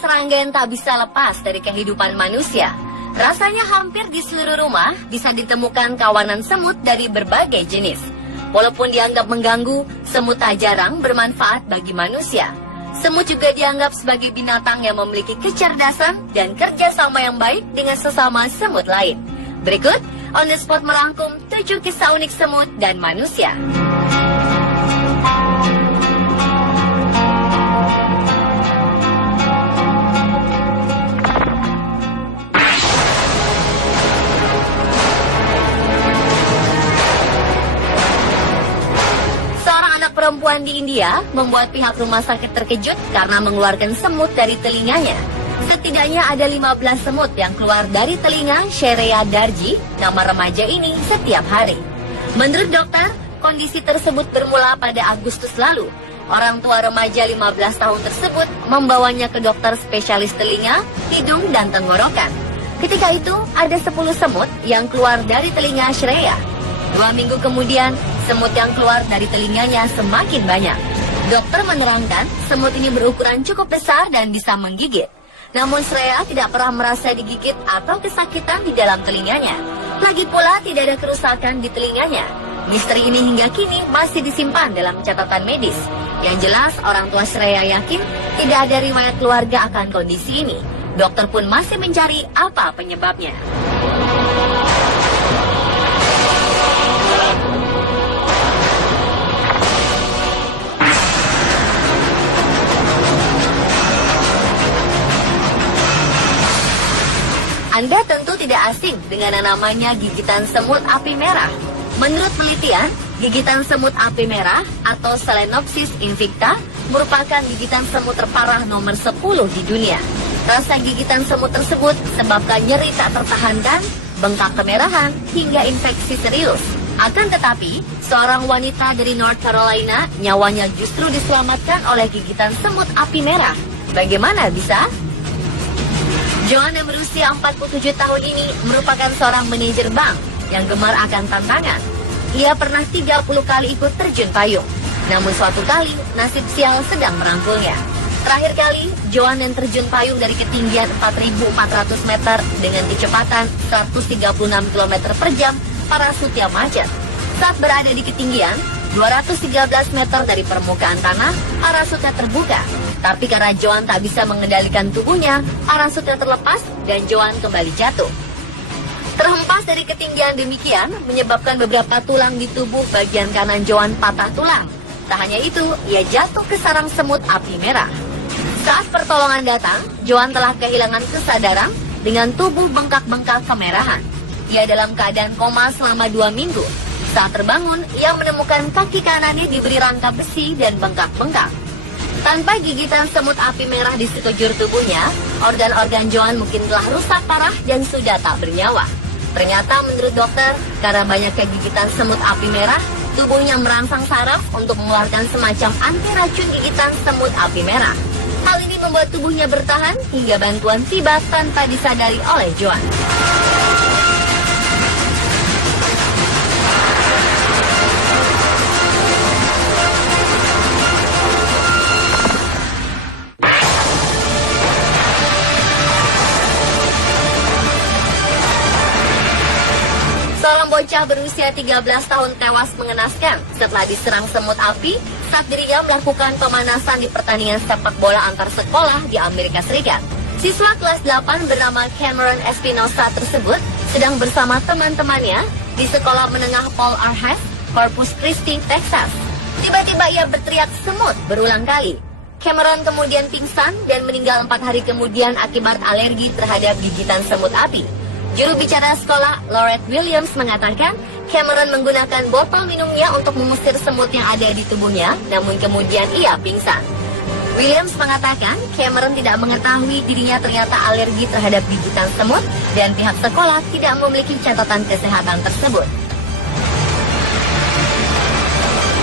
serangga yang tak bisa lepas dari kehidupan manusia. Rasanya hampir di seluruh rumah bisa ditemukan kawanan semut dari berbagai jenis. Walaupun dianggap mengganggu, semut tak jarang bermanfaat bagi manusia. Semut juga dianggap sebagai binatang yang memiliki kecerdasan dan kerjasama yang baik dengan sesama semut lain. Berikut, On The Spot merangkum 7 kisah unik semut dan manusia. Perempuan di India membuat pihak rumah sakit terkejut karena mengeluarkan semut dari telinganya. Setidaknya ada 15 semut yang keluar dari telinga Shreya Darji, nama remaja ini, setiap hari. Menurut dokter, kondisi tersebut bermula pada Agustus lalu. Orang tua remaja 15 tahun tersebut membawanya ke dokter spesialis telinga, hidung, dan tenggorokan. Ketika itu, ada 10 semut yang keluar dari telinga Shreya. 2 minggu kemudian, semut yang keluar dari telinganya semakin banyak. Dokter menerangkan, semut ini berukuran cukup besar dan bisa menggigit. Namun Shreya tidak pernah merasa digigit atau kesakitan di dalam telinganya. Lagi pula tidak ada kerusakan di telinganya. Misteri ini hingga kini masih disimpan dalam catatan medis. Yang jelas, orang tua Shreya yakin tidak ada riwayat keluarga akan kondisi ini. Dokter pun masih mencari apa penyebabnya. Anda tentu tidak asing dengan yang namanya gigitan semut api merah. Menurut penelitian, gigitan semut api merah atau Solenopsis invicta merupakan gigitan semut terparah nomor 10 di dunia. Rasa gigitan semut tersebut sebabkan nyeri tak tertahankan, bengkak kemerahan, hingga infeksi serius. Akan tetapi, seorang wanita dari North Carolina nyawanya justru diselamatkan oleh gigitan semut api merah. Bagaimana bisa? Joan yang berusia 47 tahun ini merupakan seorang manajer bank yang gemar akan tantangan. Ia pernah 30 kali ikut terjun payung. Namun suatu kali, nasib sial sedang merangkulnya. Terakhir kali, Joan yang terjun payung dari ketinggian 4.400 meter dengan kecepatan 136 km per jam, parasutnya macet. Saat berada di ketinggian 213 meter dari permukaan tanah, parasutnya terbuka. Tapi karena Joan tak bisa mengendalikan tubuhnya, parasutnya terlepas dan Joan kembali jatuh. Terhempas dari ketinggian demikian menyebabkan beberapa tulang di tubuh bagian kanan Joan patah tulang. Tak hanya itu, ia jatuh ke sarang semut api merah. Saat pertolongan datang, Joan telah kehilangan kesadaran dengan tubuh bengkak-bengkak kemerahan. Ia dalam keadaan koma selama 2 minggu. Saat terbangun, ia menemukan kaki kanannya diberi rangka besi dan bengkak-bengkak. Tanpa gigitan semut api merah di sekujur tubuhnya, organ-organ Joan mungkin telah rusak parah dan sudah tak bernyawa. Ternyata menurut dokter, karena banyaknya gigitan semut api merah, tubuhnya merangsang saraf untuk mengeluarkan semacam anti racun gigitan semut api merah. Hal ini membuat tubuhnya bertahan hingga bantuan tiba tanpa disadari oleh Joan. Bocah berusia 13 tahun tewas mengenaskan setelah diserang semut api saat dirinya melakukan pemanasan di pertandingan sepak bola antar sekolah di Amerika Serikat. Siswa kelas 8 bernama Cameron Espinosa tersebut sedang bersama teman-temannya di sekolah menengah Paul R. Hess, Corpus Christi, Texas. Tiba-tiba ia berteriak semut berulang kali. Cameron kemudian pingsan dan meninggal 4 hari kemudian akibat alergi terhadap gigitan semut api. Juru bicara sekolah, Laurette Williams, mengatakan Cameron menggunakan botol minumnya untuk mengusir semut yang ada di tubuhnya, namun kemudian ia pingsan. Williams mengatakan Cameron tidak mengetahui dirinya ternyata alergi terhadap gigitan semut dan pihak sekolah tidak memiliki catatan kesehatan tersebut.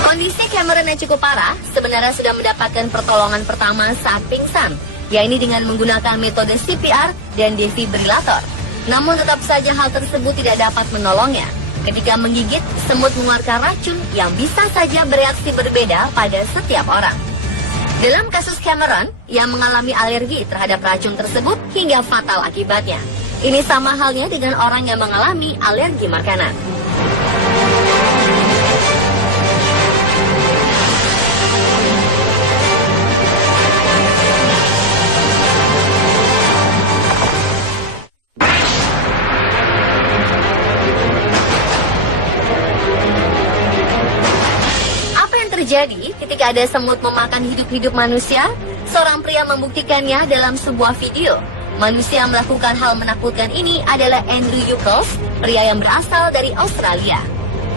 Kondisi Cameron yang cukup parah sebenarnya sudah mendapatkan pertolongan pertama saat pingsan, yaitu dengan menggunakan metode CPR dan defibrilator. Namun tetap saja hal tersebut tidak dapat menolongnya. Ketika menggigit, semut mengeluarkan racun yang bisa saja bereaksi berbeda pada setiap orang. Dalam kasus Cameron, ia mengalami alergi terhadap racun tersebut hingga fatal akibatnya. Ini sama halnya dengan orang yang mengalami alergi makanan. Terjadi ketika ada semut memakan hidup-hidup manusia, seorang pria membuktikannya dalam sebuah video. Manusia yang melakukan hal menakutkan ini adalah Andrew Yuckles, pria yang berasal dari Australia.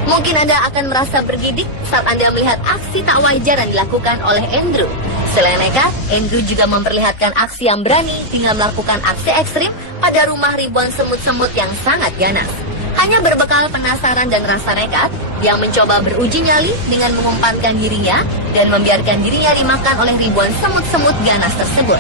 Mungkin Anda akan merasa bergidik saat Anda melihat aksi tak wajar yang dilakukan oleh Andrew. Selain nekat, Andrew juga memperlihatkan aksi yang berani dengan melakukan aksi ekstrim pada rumah ribuan semut-semut yang sangat ganas. Hanya berbekal penasaran dan rasa nekat, dia mencoba beruji nyali dengan mengumpankan dirinya dan membiarkan dirinya dimakan oleh ribuan semut-semut ganas tersebut.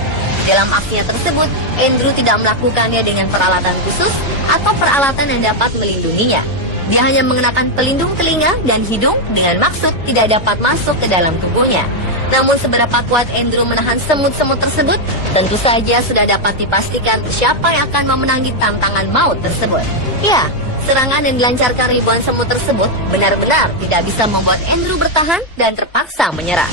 Dalam aksinya tersebut, Andrew tidak melakukannya dengan peralatan khusus atau peralatan yang dapat melindunginya. Dia hanya mengenakan pelindung telinga dan hidung dengan maksud tidak dapat masuk ke dalam tubuhnya. Namun seberapa kuat Andrew menahan semut-semut tersebut, tentu saja sudah dapat dipastikan siapa yang akan memenangi tantangan maut tersebut. Ya, serangan yang dilancarkan ribuan semut tersebut benar-benar tidak bisa membuat Andrew bertahan dan terpaksa menyerah.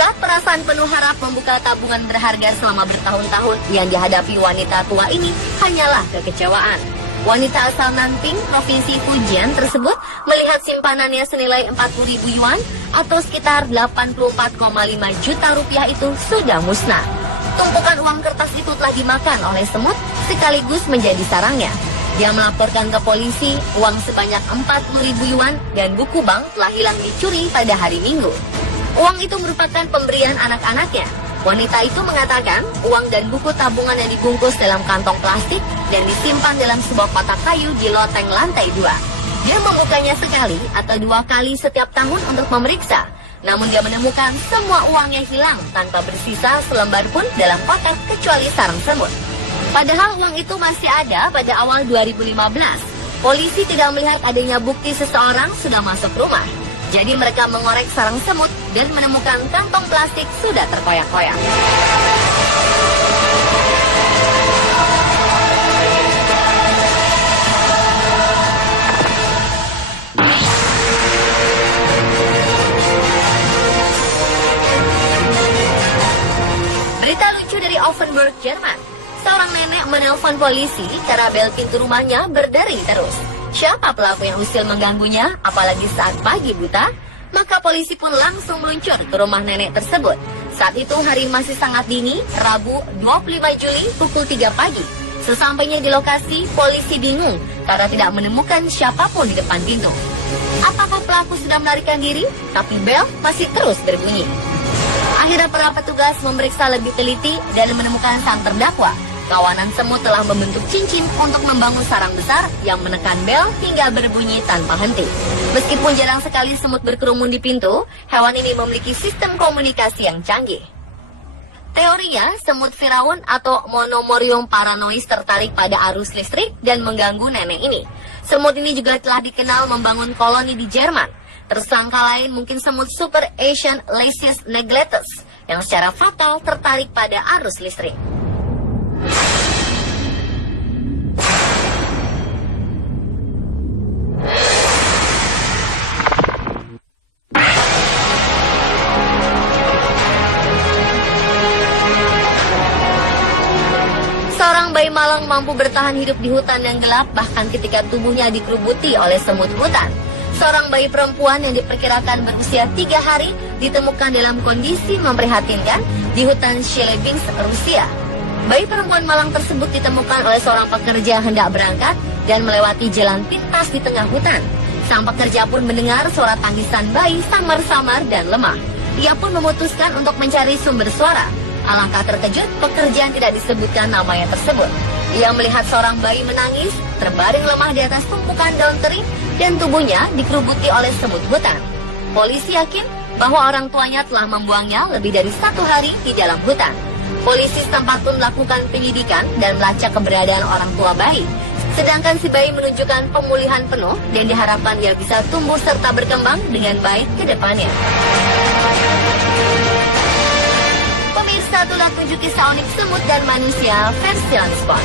Saat perasaan penuh harap membuka tabungan berharga selama bertahun-tahun, yang dihadapi wanita tua ini hanyalah kekecewaan. Wanita asal Nanping, Provinsi Fujian tersebut melihat simpanannya senilai 40.000 yuan atau sekitar 84,5 juta rupiah itu sudah musnah. Tumpukan uang kertas itu telah dimakan oleh semut sekaligus menjadi sarangnya. Dia melaporkan ke polisi uang sebanyak 40.000 yuan dan buku bank telah hilang dicuri pada hari Minggu. Uang itu merupakan pemberian anak-anaknya. Wanita itu mengatakan uang dan buku tabungan yang dibungkus dalam kantong plastik dan disimpan dalam sebuah kotak kayu di loteng lantai 2. Dia membukanya sekali atau 2 kali setiap tahun untuk memeriksa. Namun dia menemukan semua uangnya hilang tanpa bersisa selembar pun dalam kotak kecuali sarang semut. Padahal uang itu masih ada pada awal 2015. Polisi tidak melihat adanya bukti seseorang sudah masuk rumah. Jadi mereka mengorek sarang semut dan menemukan kantong plastik sudah terkoyak-koyak. Berita lucu dari Offenburg, Jerman. Seorang nenek menelpon polisi karena bel pintu rumahnya berdering terus. Siapa pelaku yang usil mengganggunya, apalagi saat pagi buta? Maka polisi pun langsung meluncur ke rumah nenek tersebut. Saat itu hari masih sangat dini, Rabu 25 Juli pukul 3 pagi. Sesampainya di lokasi, polisi bingung karena tidak menemukan siapapun di depan pintu. Apakah pelaku sudah melarikan diri? Tapi bel masih terus berbunyi. Akhirnya para petugas memeriksa lebih teliti dan menemukan sang terdakwa. Kawanan semut telah membentuk cincin untuk membangun sarang besar yang menekan bel hingga berbunyi tanpa henti. Meskipun jarang sekali semut berkerumun di pintu, hewan ini memiliki sistem komunikasi yang canggih. Teorinya, semut Firaun atau Monomorium paranois tertarik pada arus listrik dan mengganggu nenek ini. Semut ini juga telah dikenal membangun koloni di Jerman. Tersangka lain mungkin semut Super Asian Lasius negletus yang secara fatal tertarik pada arus listrik. Seorang bayi malang mampu bertahan hidup di hutan yang gelap bahkan ketika tubuhnya dikerubuti oleh semut hutan. Seorang bayi perempuan yang diperkirakan berusia 3 hari ditemukan dalam kondisi memprihatinkan di hutan Chelyabinsk, Rusia. Bayi perempuan malang tersebut ditemukan oleh seorang pekerja hendak berangkat dan melewati jalan pintas di tengah hutan. Sang pekerja pun mendengar suara tangisan bayi samar-samar dan lemah. Ia pun memutuskan untuk mencari sumber suara. Alangkah terkejut, pekerja yang tidak disebutkan namanya tersebut. Ia melihat seorang bayi menangis, terbaring lemah di atas tumpukan daun kering, dan tubuhnya dikerubuti oleh semut hutan. Polisi yakin bahwa orang tuanya telah membuangnya lebih dari 1 hari di dalam hutan. Polisi setempat pun melakukan penyidikan dan melacak keberadaan orang tua bayi. Sedangkan si bayi menunjukkan pemulihan penuh dan diharapkan dia bisa tumbuh serta berkembang dengan baik ke depannya. Pemirsa, itulah 7 kisah unik semut dan manusia versi On Spot.